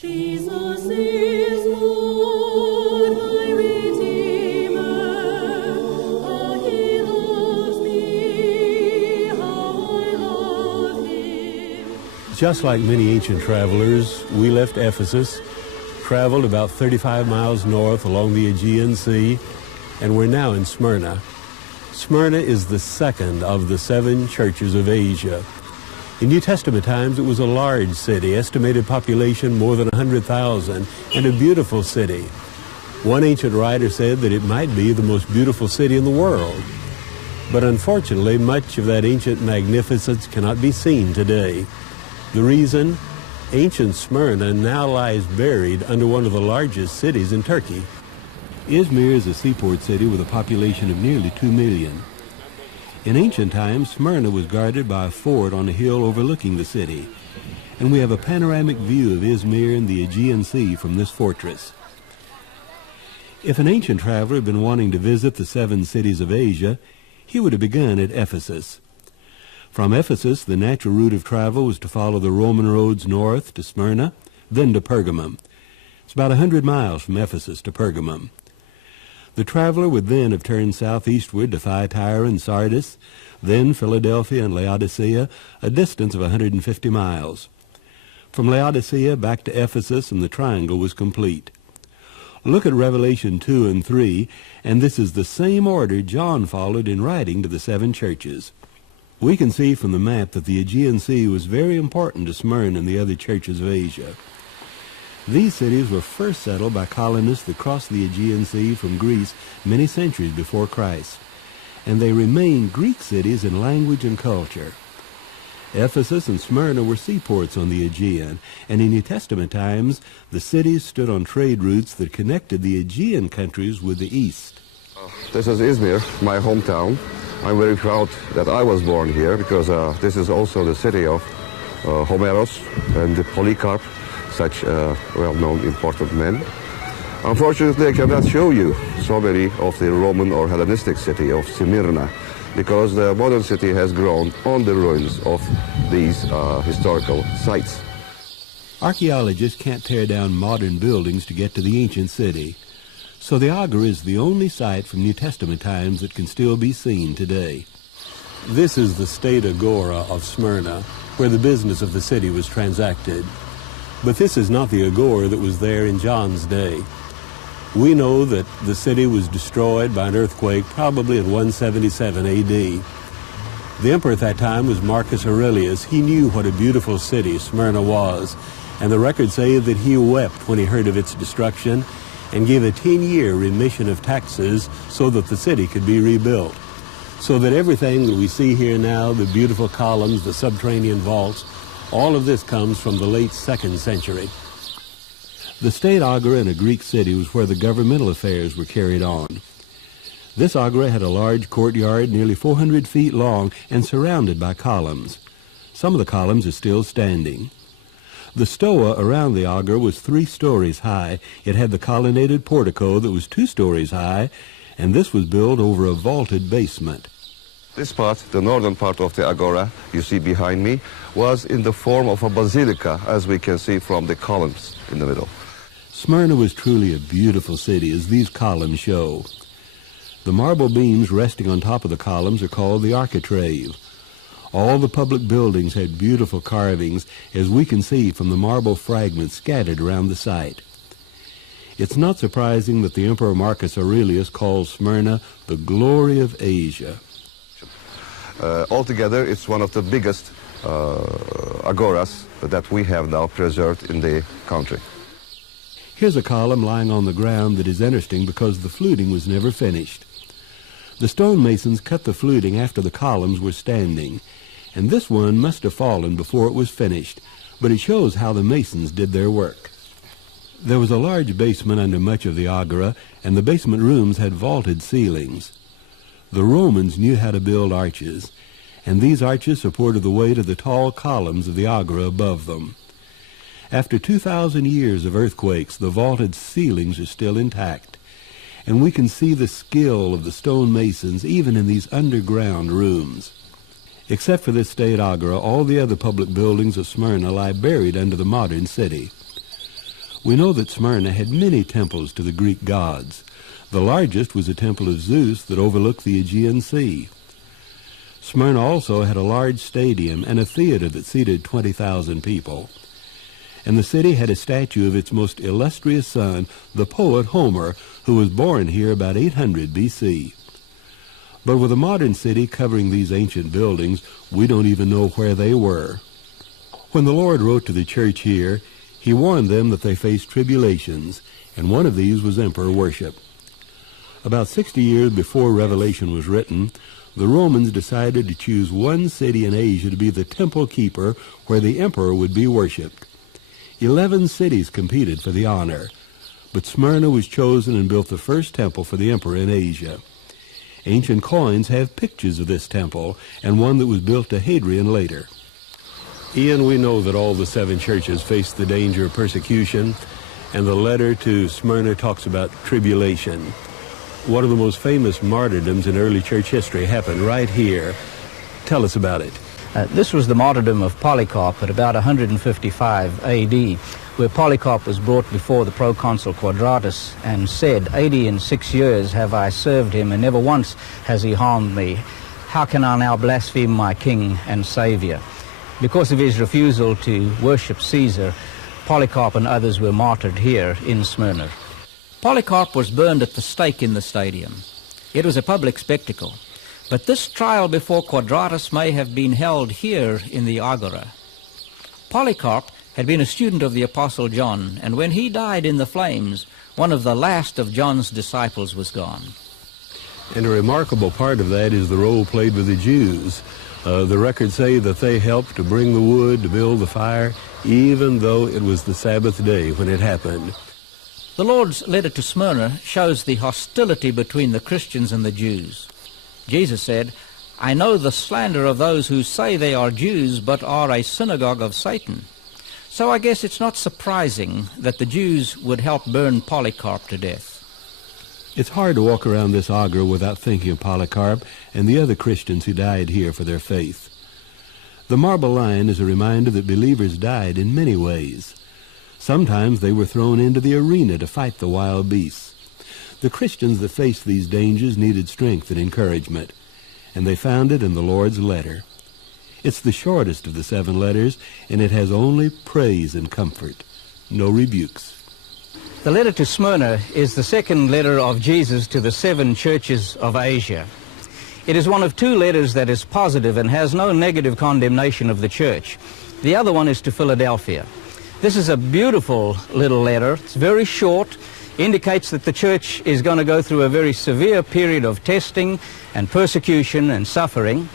Jesus is Lord, my Redeemer. Ah, he loves me, how I love him. Just like many ancient travelers, we left Ephesus, traveled about 35 miles north along the Aegean Sea, and we're now in Smyrna. Smyrna is the second of the 7 churches of Asia. In New Testament times, it was a large city, estimated population more than 100,000, and a beautiful city. One ancient writer said that it might be the most beautiful city in the world. But unfortunately, much of that ancient magnificence cannot be seen today. The reason? Ancient Smyrna now lies buried under one of the largest cities in Turkey. Izmir is a seaport city with a population of nearly 2 million. In ancient times, Smyrna was guarded by a fort on a hill overlooking the city, and we have a panoramic view of Izmir and the Aegean Sea from this fortress. If an ancient traveler had been wanting to visit the 7 cities of Asia, he would have begun at Ephesus. From Ephesus, the natural route of travel was to follow the Roman roads north to Smyrna, then to Pergamum. It's about 100 miles from Ephesus to Pergamum. The traveler would then have turned southeastward to Thyatira and Sardis, then Philadelphia and Laodicea, a distance of 150 miles. From Laodicea back to Ephesus and the triangle was complete. Look at Revelation 2 and 3, and this is the same order John followed in writing to the 7 churches. We can see from the map that the Aegean Sea was very important to Smyrna and the other churches of Asia. These cities were first settled by colonists that crossed the Aegean Sea from Greece many centuries before Christ, and they remained Greek cities in language and culture. Ephesus and Smyrna were seaports on the Aegean, and in New Testament times, the cities stood on trade routes that connected the Aegean countries with the east. This is Izmir, my hometown. I'm very proud that I was born here because this is also the city of Homeros and Polycarp, such well-known important men. Unfortunately, I cannot show you so many of the Roman or Hellenistic city of Smyrna because the modern city has grown on the ruins of these historical sites. Archaeologists can't tear down modern buildings to get to the ancient city. So the Agora is the only site from New Testament times that can still be seen today. This is the state Agora of Smyrna, where the business of the city was transacted. But this is not the Agora that was there in John's day. We know that the city was destroyed by an earthquake probably in 177 A.D. The emperor at that time was Marcus Aurelius. He knew what a beautiful city Smyrna was, and the records say that he wept when he heard of its destruction and gave a 10-year remission of taxes so that the city could be rebuilt. So that everything that we see here now, the beautiful columns, the subterranean vaults, all of this comes from the late 2nd century. The state agora in a Greek city was where the governmental affairs were carried on. This agora had a large courtyard nearly 400 feet long and surrounded by columns. Some of the columns are still standing. The stoa around the agora was 3 stories high. It had the colonnaded portico that was 2 stories high, and this was built over a vaulted basement. This part, the northern part of the agora, you see behind me, was in the form of a basilica, as we can see from the columns in the middle. Smyrna was truly a beautiful city, as these columns show. The marble beams resting on top of the columns are called the architrave. All the public buildings had beautiful carvings, as we can see from the marble fragments scattered around the site. It's not surprising that the Emperor Marcus Aurelius calls Smyrna the glory of Asia. Altogether, it's one of the biggest agoras that we have now preserved in the country. Here's a column lying on the ground that is interesting because the fluting was never finished. The stonemasons cut the fluting after the columns were standing, and this one must have fallen before it was finished, but it shows how the masons did their work. There was a large basement under much of the agora, and the basement rooms had vaulted ceilings. The Romans knew how to build arches, and these arches supported the weight of the tall columns of the agora above them. After 2,000 years of earthquakes, the vaulted ceilings are still intact, and we can see the skill of the stonemasons even in these underground rooms. Except for this state agora, all the other public buildings of Smyrna lie buried under the modern city. We know that Smyrna had many temples to the Greek gods. The largest was a temple of Zeus that overlooked the Aegean Sea. Smyrna also had a large stadium and a theater that seated 20,000 people. And the city had a statue of its most illustrious son, the poet Homer, who was born here about 800 B.C. But with a modern city covering these ancient buildings, we don't even know where they were. When the Lord wrote to the church here, he warned them that they faced tribulations, and one of these was emperor worship. About 60 years before Revelation was written, the Romans decided to choose one city in Asia to be the temple keeper where the emperor would be worshipped. 11 cities competed for the honor, but Smyrna was chosen and built the first temple for the emperor in Asia. Ancient coins have pictures of this temple, and one that was built to Hadrian later. Ian, we know that all the 7 churches faced the danger of persecution, and the letter to Smyrna talks about tribulation. One of the most famous martyrdoms in early church history happened right here. Tell us about it. This was the martyrdom of Polycarp at about 155 A.D., where Polycarp was brought before the proconsul Quadratus and said, 86 years have I served him, and never once has he harmed me. How can I now blaspheme my king and savior? Because of his refusal to worship Caesar, Polycarp and others were martyred here in Smyrna. Polycarp was burned at the stake in the stadium. It was a public spectacle. But this trial before Quadratus may have been held here in the Agora. Polycarp had been a student of the Apostle John, and when he died in the flames, one of the last of John's disciples was gone. And a remarkable part of that is the role played by the Jews. The records say that they helped to bring the wood, to build the fire, even though it was the Sabbath day when it happened. The Lord's letter to Smyrna shows the hostility between the Christians and the Jews. Jesus said, I know the slander of those who say they are Jews but are a synagogue of Satan. So I guess it's not surprising that the Jews would help burn Polycarp to death. It's hard to walk around this Agora without thinking of Polycarp and the other Christians who died here for their faith. The marble lion is a reminder that believers died in many ways. Sometimes they were thrown into the arena to fight the wild beasts. The Christians that faced these dangers needed strength and encouragement, and they found it in the Lord's letter. It's the shortest of the 7 letters, and it has only praise and comfort, no rebukes. The letter to Smyrna is the second letter of Jesus to the 7 churches of Asia. It is one of 2 letters that is positive and has no negative condemnation of the church. The other one is to Philadelphia. This is a beautiful little letter. It's very short, indicates that the church is going to go through a very severe period of testing and persecution and suffering.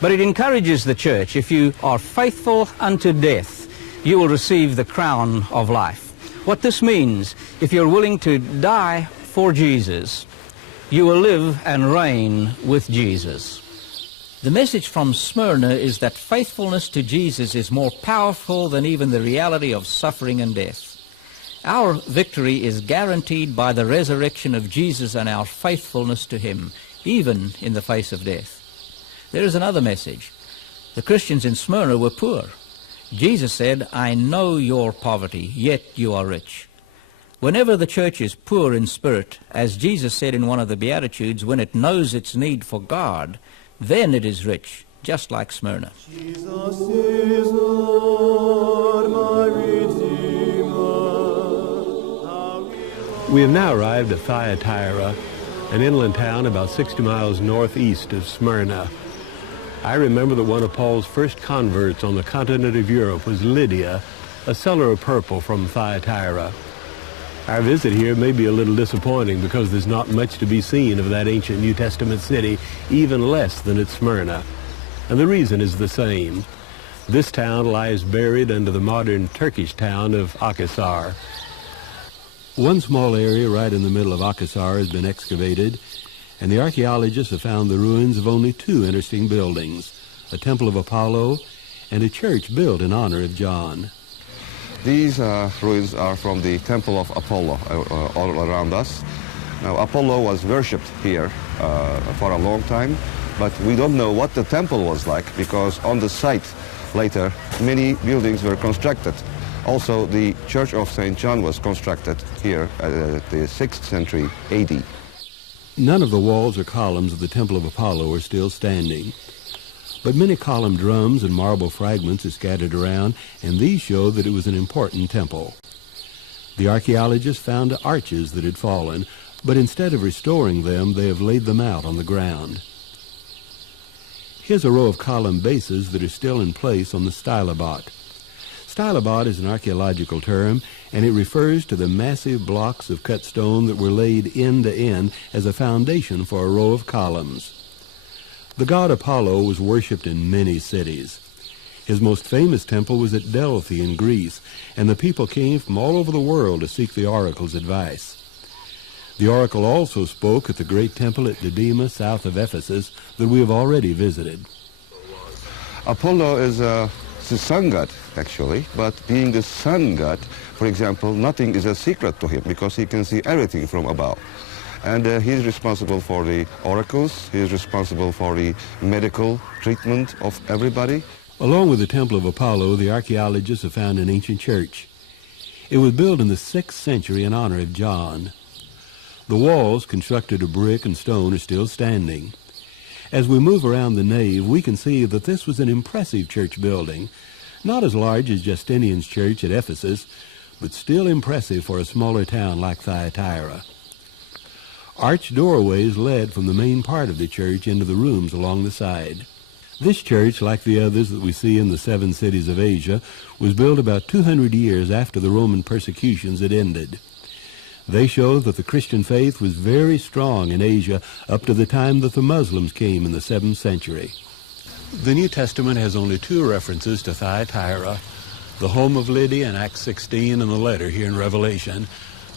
But it encourages the church, if you are faithful unto death, you will receive the crown of life. What this means, if you're willing to die for Jesus, you will live and reign with Jesus. The message from Smyrna is that faithfulness to Jesus is more powerful than even the reality of suffering and death. Our victory is guaranteed by the resurrection of Jesus and our faithfulness to him, even in the face of death. There is another message. The Christians in Smyrna were poor. Jesus said, I know your poverty, yet you are rich. Whenever the church is poor in spirit, as Jesus said in one of the Beatitudes, when it knows its need for God, then it is rich, just like Smyrna. Jesus is Lord, my Redeemer. We have now arrived at Thyatira, an inland town about 60 miles northeast of Smyrna. I remember that one of Paul's first converts on the continent of Europe was Lydia, a seller of purple from Thyatira. Our visit here may be a little disappointing because there's not much to be seen of that ancient New Testament city, even less than at Smyrna. And the reason is the same. This town lies buried under the modern Turkish town of Akhisar. One small area right in the middle of Akhisar has been excavated, and the archaeologists have found the ruins of only 2 interesting buildings, a temple of Apollo and a church built in honor of John. These ruins are from the temple of Apollo all around us. Now, Apollo was worshipped here for a long time, but we don't know what the temple was like because on the site later many buildings were constructed. Also, the Church of St. John was constructed here at the 6th century AD. None of the walls or columns of the Temple of Apollo are still standing, but many column drums and marble fragments are scattered around, and these show that it was an important temple. The archaeologists found arches that had fallen, but instead of restoring them, they have laid them out on the ground. Here's a row of column bases that are still in place on the stylobot. Stylobot is an archaeological term, and it refers to the massive blocks of cut stone that were laid end to end as a foundation for a row of columns. The god Apollo was worshipped in many cities. His most famous temple was at Delphi in Greece, and the people came from all over the world to seek the oracle's advice. The oracle also spoke at the great temple at Didyma, south of Ephesus, that we have already visited. Apollo is the sun god, actually, but being the sun god, for example, nothing is a secret to him because he can see everything from above. And he is responsible for the oracles, he is responsible for the medical treatment of everybody. Along with the Temple of Apollo, the archaeologists have found an ancient church. It was built in the 6th century in honor of John. The walls, constructed of brick and stone, are still standing. As we move around the nave, we can see that this was an impressive church building, not as large as Justinian's church at Ephesus, but still impressive for a smaller town like Thyatira. Arched doorways led from the main part of the church into the rooms along the side. This church, like the others that we see in the 7 cities of Asia, was built about 200 years after the Roman persecutions had ended. They show that the Christian faith was very strong in Asia up to the time that the Muslims came in the 7th century. The New Testament has only 2 references to Thyatira, the home of Lydia in Acts 16 and the letter here in Revelation,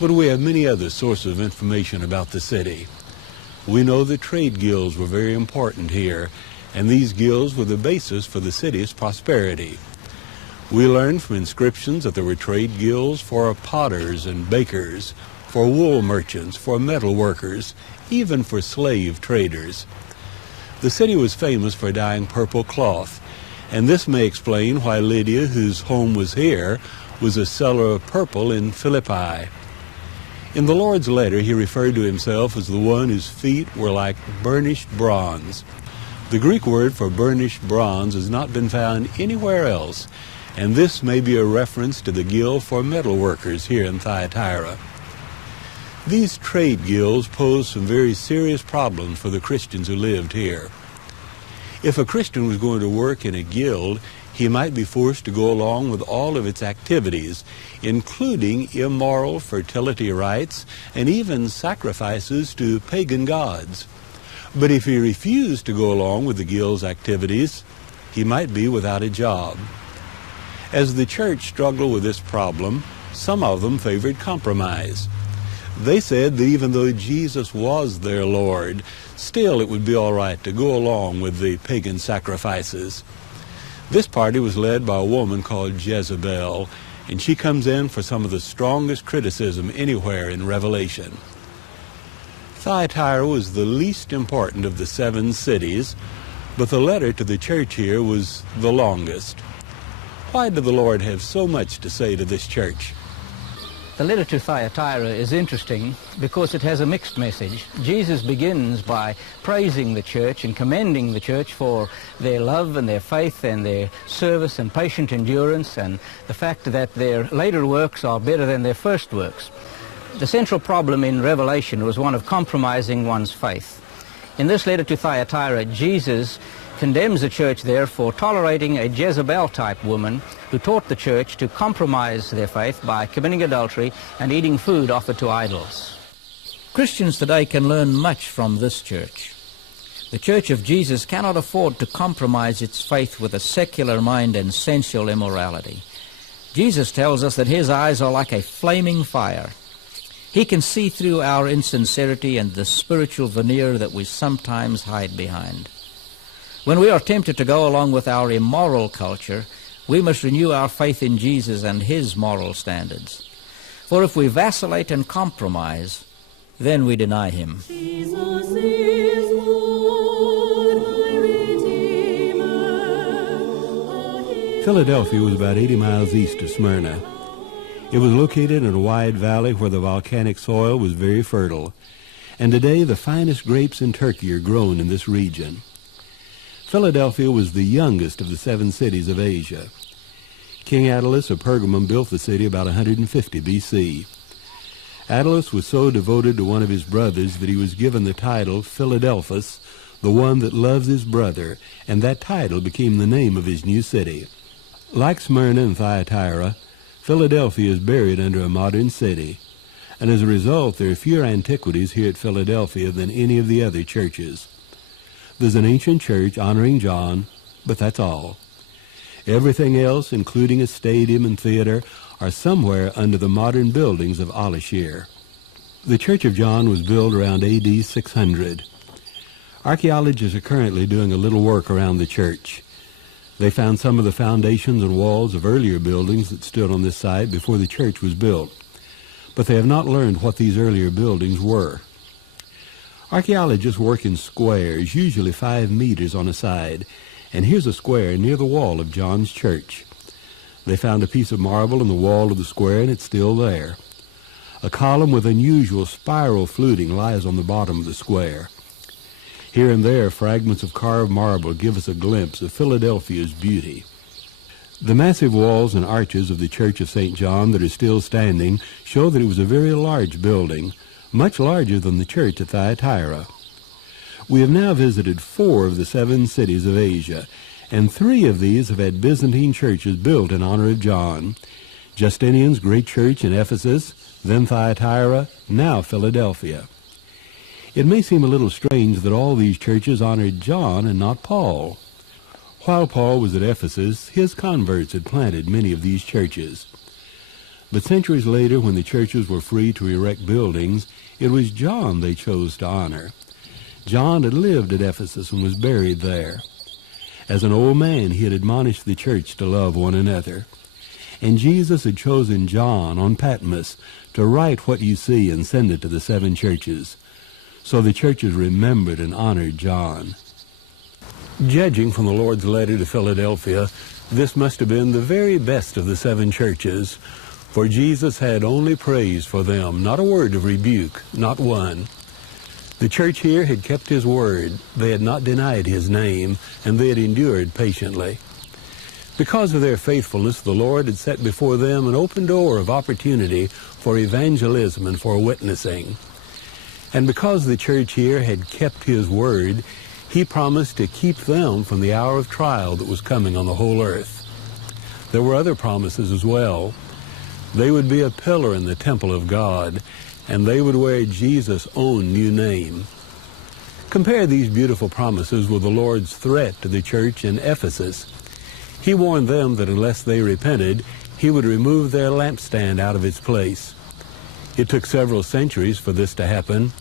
but we have many other sources of information about the city. We know that trade guilds were very important here, and these guilds were the basis for the city's prosperity. We learned from inscriptions that there were trade guilds for potters and bakers, for wool merchants, for metal workers, even for slave traders. The city was famous for dyeing purple cloth, and this may explain why Lydia, whose home was here, was a seller of purple in Philippi. In the Lord's letter, he referred to himself as the one whose feet were like burnished bronze. The Greek word for burnished bronze has not been found anywhere else, and this may be a reference to the guild for metal workers here in Thyatira. These trade guilds posed some very serious problems for the Christians who lived here. If a Christian was going to work in a guild, he might be forced to go along with all of its activities, including immoral fertility rites and even sacrifices to pagan gods. But if he refused to go along with the guild's activities, he might be without a job. As the church struggled with this problem, some of them favored compromise. They said that even though Jesus was their Lord, still it would be all right to go along with the pagan sacrifices. This party was led by a woman called Jezebel, and she comes in for some of the strongest criticism anywhere in Revelation. Thyatira was the least important of the 7 cities, but the letter to the church here was the longest. Why did the Lord have so much to say to this church? The letter to Thyatira is interesting because it has a mixed message. Jesus begins by praising the church and commending the church for their love and their faith and their service and patient endurance and the fact that their later works are better than their first works. The central problem in Revelation was one of compromising one's faith. In this letter to Thyatira, Jesus condemns the church there for tolerating a Jezebel-type woman who taught the church to compromise their faith by committing adultery and eating food offered to idols. Christians today can learn much from this church. The Church of Jesus cannot afford to compromise its faith with a secular mind and sensual immorality. Jesus tells us that his eyes are like a flaming fire. He can see through our insincerity and the spiritual veneer that we sometimes hide behind. When we are tempted to go along with our immoral culture, we must renew our faith in Jesus and his moral standards. For if we vacillate and compromise, then we deny him. Jesus is Lord, my Redeemer. Philadelphia was about 80 miles east of Smyrna. It was located in a wide valley where the volcanic soil was very fertile, and today the finest grapes in Turkey are grown in this region. Philadelphia was the youngest of the 7 cities of Asia. King Attalus of Pergamum built the city about 150 B.C. Attalus was so devoted to one of his brothers that he was given the title Philadelphus, the one that loves his brother, and that title became the name of his new city. Like Smyrna and Thyatira, Philadelphia is buried under a modern city, and as a result there are fewer antiquities here at Philadelphia than any of the other churches. There's an ancient church honoring John, but that's all. Everything else, including a stadium and theater, are somewhere under the modern buildings of Alashir. The Church of John was built around A.D. 600. Archaeologists are currently doing a little work around the church. They found some of the foundations and walls of earlier buildings that stood on this site before the church was built, but they have not learned what these earlier buildings were. Archaeologists work in squares, usually 5 meters on a side, and here's a square near the wall of John's church. They found a piece of marble in the wall of the square, and it's still there. A column with unusual spiral fluting lies on the bottom of the square. Here and there, fragments of carved marble give us a glimpse of Philadelphia's beauty. The massive walls and arches of the Church of St. John that are still standing show that it was a very large building, much larger than the church at Thyatira. We have now visited 4 of the 7 cities of Asia, and 3 of these have had Byzantine churches built in honor of John. Justinian's great church in Ephesus, then Thyatira, now Philadelphia. It may seem a little strange that all these churches honored John and not Paul. While Paul was at Ephesus, his converts had planted many of these churches. But centuries later, when the churches were free to erect buildings, it was John they chose to honor. John had lived at Ephesus and was buried there. As an old man, he had admonished the church to love one another. And Jesus had chosen John on Patmos to write what you see and send it to the 7 churches. So the churches remembered and honored John. Judging from the Lord's letter to Philadelphia, this must have been the very best of the 7 churches, for Jesus had only praise for them, not a word of rebuke, not one. The church here had kept his word. They had not denied his name, and they had endured patiently. Because of their faithfulness, the Lord had set before them an open door of opportunity for evangelism and for witnessing. And because the church here had kept his word, he promised to keep them from the hour of trial that was coming on the whole earth. There were other promises as well. They would be a pillar in the temple of God, and they would wear Jesus' own new name. Compare these beautiful promises with the Lord's threat to the church in Ephesus. He warned them that unless they repented, he would remove their lampstand out of its place. It took several centuries for this to happen,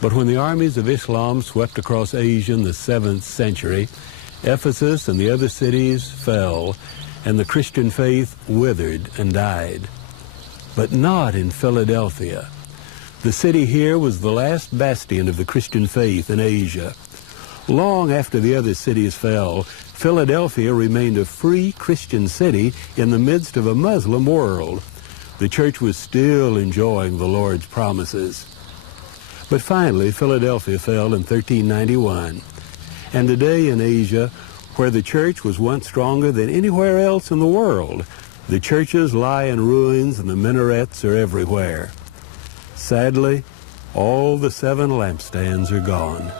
but when the armies of Islam swept across Asia in the 7th century, Ephesus and the other cities fell, and the Christian faith withered and died. But not in Philadelphia. The city here was the last bastion of the Christian faith in Asia. Long after the other cities fell, Philadelphia remained a free Christian city in the midst of a Muslim world. The church was still enjoying the Lord's promises. But finally, Philadelphia fell in 1391. And today in Asia, where the church was once stronger than anywhere else in the world, the churches lie in ruins and the minarets are everywhere. Sadly, all the 7 lampstands are gone.